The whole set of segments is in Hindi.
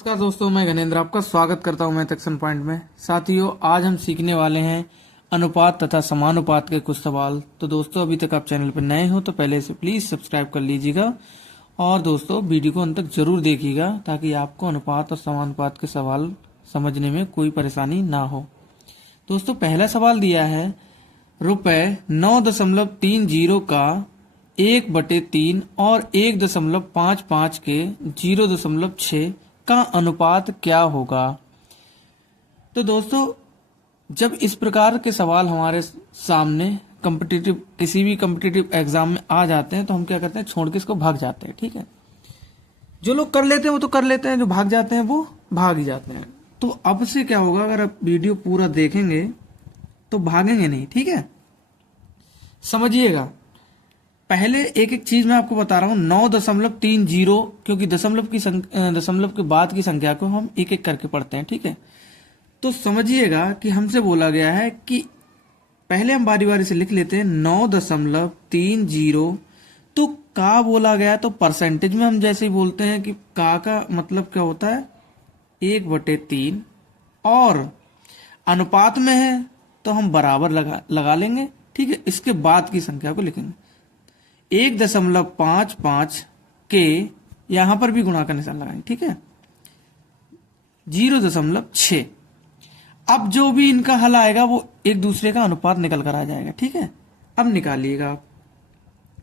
नमस्कार दोस्तों, मैं गणेंद्र आपका स्वागत करता हूं मैथ एक्शन पॉइंट में। साथियों, आज हम सीखने वाले हैं अनुपात तथा समानुपात के कुछ सवाल। तो दोस्तों, अभी तक आप चैनल पर नए हो तो पहले से प्लीज सब्सक्राइब कर लीजिएगा और दोस्तों वीडियो को अंत तक जरूर देखिएगा ताकि आपको अनुपात और समानुपात के सवाल समझने में कोई परेशानी ना हो। दोस्तों, पहला सवाल दिया है रुपए 9.30 का 1/3 और 1.55 के 0.6 का अनुपात क्या होगा। तो दोस्तों, जब इस प्रकार के सवाल हमारे सामने किसी भी कॉम्पिटिटिव एग्जाम में आ जाते हैं तो हम क्या करते हैं, छोड़ के इसको भाग जाते हैं। ठीक है, जो लोग कर लेते हैं वो तो कर लेते हैं, जो भाग जाते हैं वो भाग ही जाते हैं। तो अब से क्या होगा, अगर आप वीडियो पूरा देखेंगे तो भागेंगे नहीं। ठीक है, समझिएगा। पहले एक एक चीज मैं आपको बता रहा हूं। 9.30, क्योंकि दशमलव के बाद की संख्या को हम एक एक करके पढ़ते हैं। ठीक है, तो समझिएगा कि हमसे बोला गया है कि पहले हम बारी बारी से लिख लेते हैं 9.30। तो का बोला गया, तो परसेंटेज में हम जैसे ही बोलते हैं कि का मतलब क्या होता है 1/3, और अनुपात में है तो हम बराबर लगा लेंगे। ठीक है, इसके बाद की संख्या को लिखेंगे। 1.55 के यहां पर भी गुणा का निशान लगाएंगे। ठीक है, 0.6। अब जो भी इनका हल आएगा वो एक दूसरे का अनुपात निकल कर आ जाएगा। ठीक है, अब निकालिएगा आप।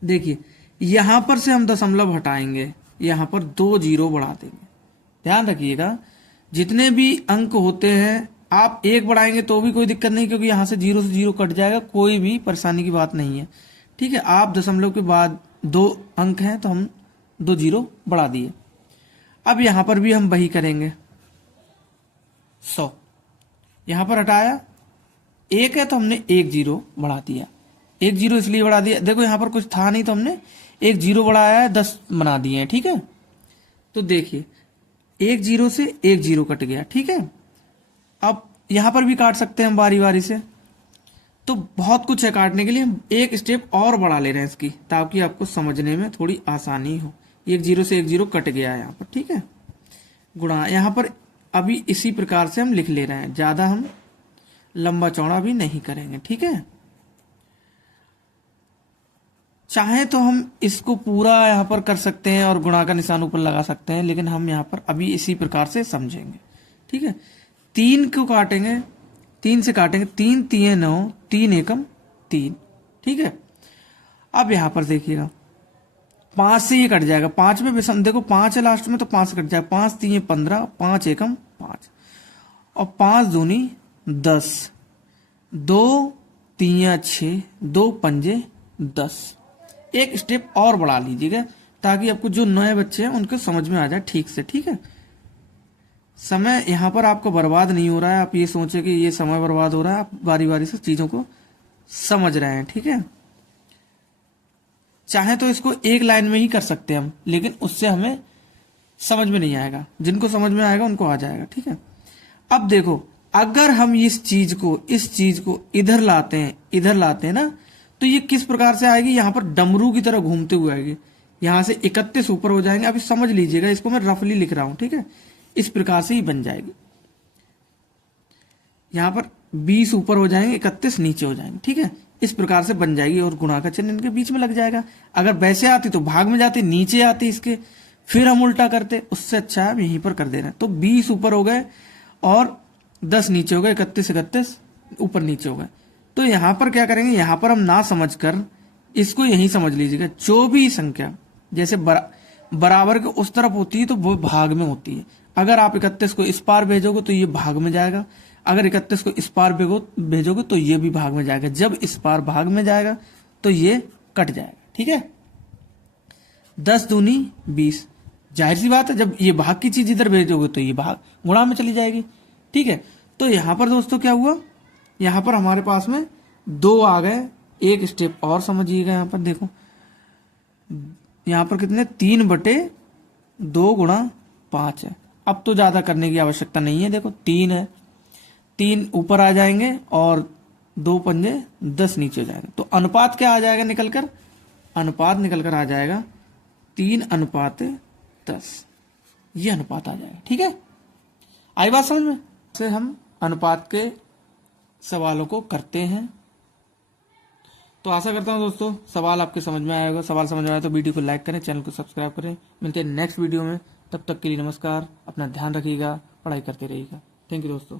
देखिए, यहां पर से हम दशमलव हटाएंगे, यहां पर 2 जीरो बढ़ा देंगे। ध्यान रखिएगा, जितने भी अंक होते हैं आप एक बढ़ाएंगे तो भी कोई दिक्कत नहीं, क्योंकि यहां से 0 से 0 कट जाएगा, कोई भी परेशानी की बात नहीं है। ठीक है, आप दशमलव के बाद 2 अंक हैं तो हम 2 जीरो बढ़ा दिए। अब यहां पर भी हम वही करेंगे। 100 यहां पर हटाया, 1 है तो हमने 1 जीरो बढ़ा दिया। 1 जीरो इसलिए बढ़ा दिया, देखो यहां पर कुछ था नहीं तो हमने 1 जीरो बढ़ाया है, 10 बना दिए हैं। ठीक है, तो देखिए 1 जीरो से 1 जीरो कट गया। ठीक है, अब यहां पर भी काट सकते हैं हम बारी बारी से। तो बहुत कुछ है काटने के लिए, हम एक स्टेप और बढ़ा ले रहे हैं इसकी, ताकि आपको समझने में थोड़ी आसानी हो। 1 जीरो से 1 जीरो कट गया है यहाँ पर। ठीक है, गुणा यहाँ पर अभी इसी प्रकार से हम लिख ले रहे हैं, ज्यादा हम लंबा चौड़ा भी नहीं करेंगे। ठीक है, चाहे तो हम इसको पूरा यहाँ पर कर सकते हैं और गुणा का निशान ऊपर लगा सकते हैं, लेकिन हम यहाँ पर अभी इसी प्रकार से समझेंगे। ठीक है, 3 को काटेंगे, 3 से काटेंगे, 3 3 9, 3 एकम 3। ठीक है, अब यहां पर देखिएगा 5 से ये कट जाएगा, 5 में विषम, देखो 5 है लास्ट में तो 5 से कट जाएगा। 5 3 15, 5 एकम 5 और 5 दूनी 10, 2 3 6, 2 पंजे 10। एक स्टेप और बढ़ा लीजिएगा ताकि आपको जो नए बच्चे हैं उनको समझ में आ जाए ठीक से। ठीक है, समय यहां पर आपको बर्बाद नहीं हो रहा है, आप ये सोचे कि ये समय बर्बाद हो रहा है, आप बारी बारी से चीजों को समझ रहे हैं। ठीक है, चाहे तो इसको एक लाइन में ही कर सकते हैं हम, लेकिन उससे हमें समझ में नहीं आएगा। जिनको समझ में आएगा उनको आ जाएगा। ठीक है, अब देखो, अगर हम इस चीज को इधर लाते हैं ना, तो ये किस प्रकार से आएगी, यहां पर डमरू की तरह घूमते हुए आएगी। यहां से 31 ऊपर हो जाएंगे। अभी समझ लीजिएगा, इसको मैं रफली लिख रहा हूं। ठीक है, इस प्रकार से ही बन जाएगी। यहां पर 20 ऊपर हो जाएंगे, 31 नीचे हो जाएंगे। ठीक है, इस प्रकार से बन जाएगी और गुणा का चिन्ह इनके बीच में लग जाएगा। अगर वैसे आती तो भाग में जाती, नीचे आती इसके, फिर हम उल्टा करते। उससे अच्छा है हम यहीं पर कर दे रहे हैं। तो 20 ऊपर हो गए और 10 नीचे हो गए, 31 ऊपर नीचे हो गए। तो यहां पर क्या करेंगे, यहां पर हम ना समझ कर इसको यही समझ लीजिएगा। जो भी संख्या जैसे बराबर के उस तरफ होती है तो वो भाग में होती है। अगर आप 31 को इस पार भेजोगे तो ये भाग में जाएगा, अगर 31 को इस पार भेजोगे तो ये भी भाग में जाएगा। जब इस पार भाग में जाएगा तो ये कट जाएगा। ठीक है, 10 दूनी 20, जाहिर सी बात है जब ये भाग की चीज इधर भेजोगे तो ये भाग गुणा में चली जाएगी। ठीक है, तो यहां पर दोस्तों क्या हुआ, यहां पर हमारे पास में 2 आ गए। एक स्टेप और समझिएगा, यहां पर देखो, यहां पर कितने 3/2 गुणा 5 है। अब तो ज्यादा करने की आवश्यकता नहीं है। देखो 3 है, 3 ऊपर आ जाएंगे और 2 पंजे 10 नीचे हो जाएंगे। तो अनुपात क्या आ जाएगा निकलकर, अनुपात निकलकर आ जाएगा 3:10। ये अनुपात आ जाएगा। ठीक है। आई बात समझ में? से हम अनुपात के सवालों को करते हैं। तो आशा करता हूँ दोस्तों सवाल आपके समझ में आया होगा। सवाल समझ में आया तो वीडियो को लाइक करें, चैनल को सब्सक्राइब करें। मिलते हैं नेक्स्ट वीडियो में, तब तक के लिए नमस्कार। अपना ध्यान रखिएगा, पढ़ाई करते रहिएगा। थैंक यू दोस्तों।